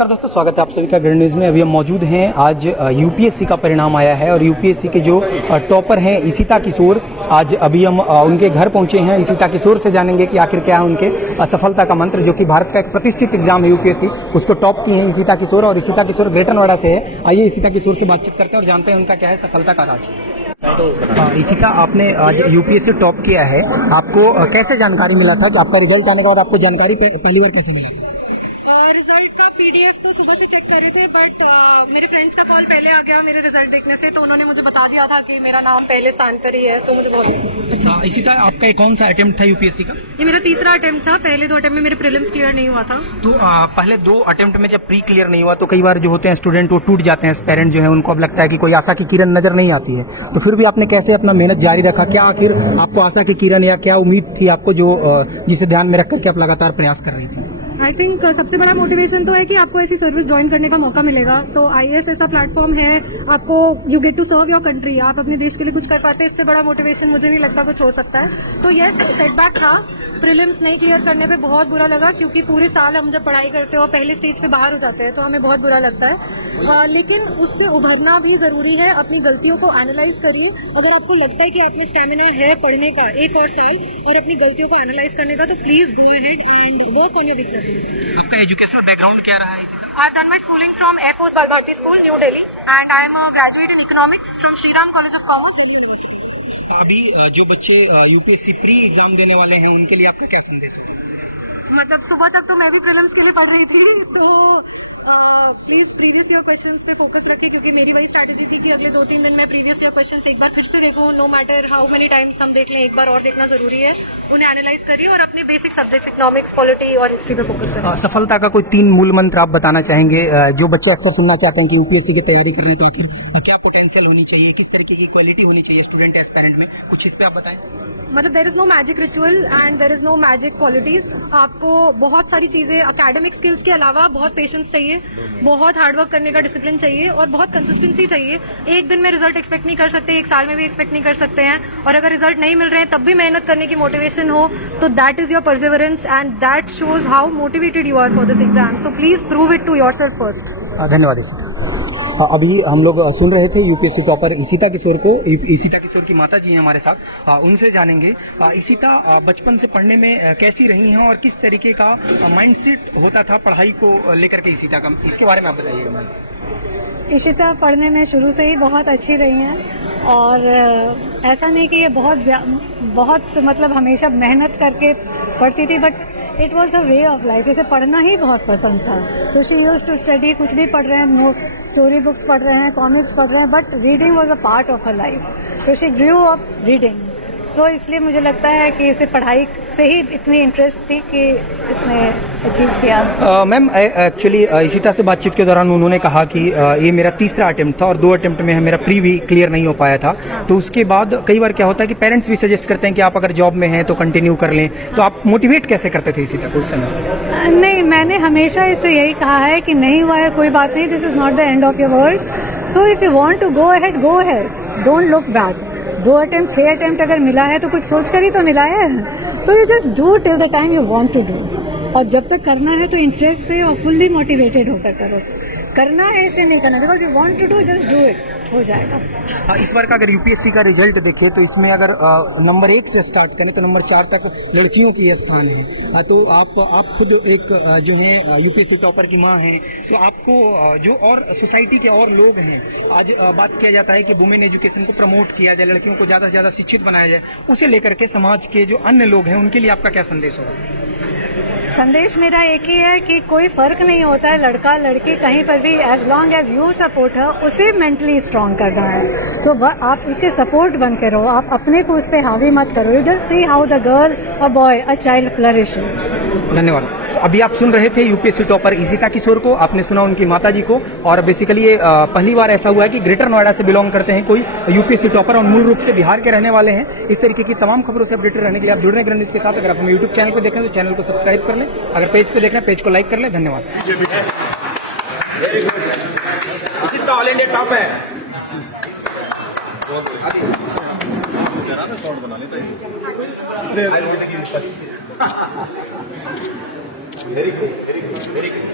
नमस्कार दोस्तों, स्वागत है आप सभी का ग्रैंड न्यूज़ में। अभी हम मौजूद हैं, आज यूपीएससी का परिणाम आया है और यूपीएससी के जो टॉपर हैं इशिता किशोर, आज अभी हम उनके घर पहुंचे हैं। इशिता किशोर से जानेंगे कि आखिर क्या है उनके सफलता का मंत्र, जो कि भारत का एक प्रतिष्ठित एग्जाम है यूपीएससी, उसको टॉप की है इशिता किशोर। और इशिता किशोर ग्रेटर नोएडा से है। आइए इशिता किशोर से बातचीत करते हैं और जानते हैं उनका क्या है सफलता का राज। तो इशिता, आपने आज यूपीएससी टॉप किया है, आपको कैसे जानकारी मिला था कि आपका रिजल्ट आने के बाद आपको जानकारी पहली बार कैसे मिली? रिजल्ट का पीडीएफ तो सुबह से चेक कर रहे थे, बट मेरे फ्रेंड्स का कॉल पहले आ गया मेरे रिजल्ट देखने से, तो उन्होंने मुझे बता दिया था कि मेरा नाम पहले स्थान पर ही है, तो मुझे बहुत अच्छा। इशिता, आपका ये कौन सा अटेम्प्ट था यूपीएससी का? ये मेरा तीसरा अटेम्प्ट था। पहले 2 अटेम्प्ट में मेरे प्रीलिम्स क्लियर नहीं हुआ था। तो पहले 2 अटेम्प्ट में जब प्री क्लियर नहीं हुआ तो कई बार जो होते हैं स्टूडेंट वो टूट जाते हैं, पेरेंट जो है उनको अब लगता है कि कोई आशा की किरण नजर नहीं आती है। तो फिर भी आपने कैसे अपना मेहनत जारी रखा? क्या आखिर आपको आशा की किरण या क्या उम्मीद थी आपको जो जिसे ध्यान में रख करके आप लगातार प्रयास कर रही थी? आई थिंक सबसे बड़ा मोटिवेशन तो है कि आपको ऐसी सर्विस ज्वाइन करने का मौका मिलेगा। तो आईएएस ऐसा प्लेटफॉर्म है, आपको you get to serve your country, आप अपने देश के लिए कुछ कर पाते हैं। इससे बड़ा मोटिवेशन मुझे नहीं लगता कुछ हो सकता है। तो यस, सेटबैक था, प्रीलिम्स नहीं क्लियर करने पे बहुत बुरा लगा, क्योंकि पूरे साल हम जब पढ़ाई करते हो पहले स्टेज पे बाहर हो जाते हैं तो हमें बहुत बुरा लगता है। लेकिन उससे उभरना भी जरूरी है। अपनी गलतियों को एनालाइज करिए। अगर आपको लगता है कि आप में स्टेमिना है पढ़ने का 1 और साल और अपनी गलतियों को एनालाइज करने का, तो please go ahead and work on your weaknesses. आपका एजुकेशनल बैकग्राउंड क्या रहा है? I've done my schooling from Air Force Bal Bharti School, New Delhi, and I am a graduate in economics from Shri Ram College of Commerce, Delhi University. अभी जो बच्चे UPSC pre exam देने वाले हैं उनके लिए आपका क्या संदेश है? मतलब सुबह तक तो मैं भी प्रीलिम्स के लिए पढ़ रही थी, तो प्लीज प्रीवियस ईयर क्वेश्चंस पे फोकस रखिए, क्योंकि मेरी वही स्ट्रैटेजी थी कि अगले 2-3 दिन में प्रीवियस ईयर क्वेश्चंस एक बार फिर से देखो। No matter how many times हम देख लें, एक बार और देखना जरूरी है। उन्हें एनालाइज करिए और अपने बेसिक सब्जेक्ट्स इकोनॉमिक्स, पॉलिटी और हिस्ट्री पे फोकस करिए। सफलता का कोई 3 मूल मंत्र आप बताना चाहेंगे? जो बच्चे अक्सर सुनना चाहते हैं कि यूपीएससी की तैयारी कर रहे हैं तो आखिर क्या पोटेंशियल होनी चाहिए, किस तरीके की क्वालिटी होनी चाहिए स्टूडेंट एस्पायरेंट में, कुछ इस पे आप बताएं। मतलब there is no magic ritual and there is no magic qualities. आपको बहुत सारी चीजें, एकेडमिक स्किल्स के अलावा बहुत पेशेंस चाहिए, बहुत हार्डवर्क करने का डिसिप्लिन चाहिए और बहुत कंसिस्टेंसी चाहिए। एक दिन में रिजल्ट एक्सपेक्ट नहीं कर सकते, 1 साल में भी एक्सपेक्ट नहीं कर सकते हैं। और अगर रिजल्ट नहीं मिल रहे हैं तब भी मेहनत करने की मोटिवेशन हो, तो that is your perseverance and that shows how motivated you are for this exam. So please prove it to yourself first. धन्यवाद इशिता। अभी हम लोग सुन रहे थे यूपीएससी टॉपर इशिता किशोर को। इशिता किशोर की माता जी हैं हमारे साथ, उनसे जानेंगे इशिता बचपन से पढ़ने में कैसी रही हैं और किस तरीके का माइंडसेट होता था पढ़ाई को लेकर के इशिता का, इसके बारे में आप बताइएगा मैम। इशिता पढ़ने में शुरू से ही बहुत अच्छी रही हैं और ऐसा नहीं कि ये बहुत मतलब हमेशा मेहनत करके पढ़ती थी, but it was the way of life. इसे पढ़ना ही बहुत पसंद था, तो शी यूज्ड टू स्टडी। कुछ भी पढ़ रहे हैं, नो स्टोरी बुक्स पढ़ रहे हैं, कॉमिक्स पढ़ रहे हैं, but reading was a part of her life. तो शी ग्रू अप रीडिंग। सो इसलिए मुझे लगता है कि इसे पढ़ाई से ही इतनी इंटरेस्ट थी कि इसने अचीव किया। मैम, एक्चुअली इशिता से बातचीत के दौरान उन्होंने कहा कि ये मेरा तीसरा अटेम्प्ट था और 2 अटेम्प्ट में मेरा प्री भी क्लियर नहीं हो पाया था। तो उसके बाद कई बार क्या होता है कि पेरेंट्स भी सजेस्ट करते हैं कि आप अगर जॉब में हैं तो कंटिन्यू कर लें, तो आप मोटिवेट कैसे करते थे इशिता को उस समय? नहीं, मैंने हमेशा इससे यही कहा है कि नहीं हुआ है कोई बात नहीं, this is not the end of your world. So if you want to go ahead, go ahead, don't look back. 2 attempt 6 attempt अगर मिला है तो कुछ सोच कर ही तो मिला है। तो you just do till the time you want to do, और जब तक करना है तो इंटरेस्ट से और फुल्ली मोटिवेटेड होकर करो। करना है ऐसे नहीं करना, because you want to do, just do it, हो जाएगा। इस बार का अगर यूपीएससी का रिजल्ट देखें तो इसमें अगर नंबर 1 से स्टार्ट करें तो नंबर 4 तक लड़कियों की स्थान है। तो आप खुद एक जो है यूपीएससी टॉपर की माँ हैं, तो आपको जो और सोसाइटी के और लोग हैं, आज बात किया जाता है कि वुमेन एजुकेशन को प्रमोट किया जाए, लड़कियों को ज़्यादा से ज़्यादा शिक्षित बनाया जाए, उसे लेकर के समाज के जो अन्य लोग हैं उनके लिए आपका क्या संदेश होगा? संदेश मेरा एक ही है कि कोई फर्क नहीं होता है लड़का लड़की कहीं पर भी, as long as you support है, उसे मेंटली स्ट्रांग करना है। तो आप उसके सपोर्ट बन के रहो, आप अपने को उस पर हावी मत करो। You just see how the girl, a boy, a child flourishes. धन्यवाद। अभी आप सुन रहे थे यूपीएससी टॉपर इशिता किशोर को, आपने सुना उनकी माता जी को। और बेसिकली ये पहली बार ऐसा हुआ है कि ग्रेटर नोएडा से बिलोंग करते हैं कोई यूपीएससी टॉपर और मूल रूप से बिहार के रहने वाले हैं। इस तरीके की तमाम खबरों से अपडेटेड रहने के लिए आप जुड़ रहे हैं ग्रैंड न्यूज़ के साथ। अगर आप हमें यूट्यूब चैनल को देखें तो चैनल को सब्सक्राइब कर लें, अगर पेज पे देख रहे हैं पेज को लाइक कर लें। धन्यवाद। ऑल इंडिया टॉप है। बना लेते हैं। Very good, very good, very good.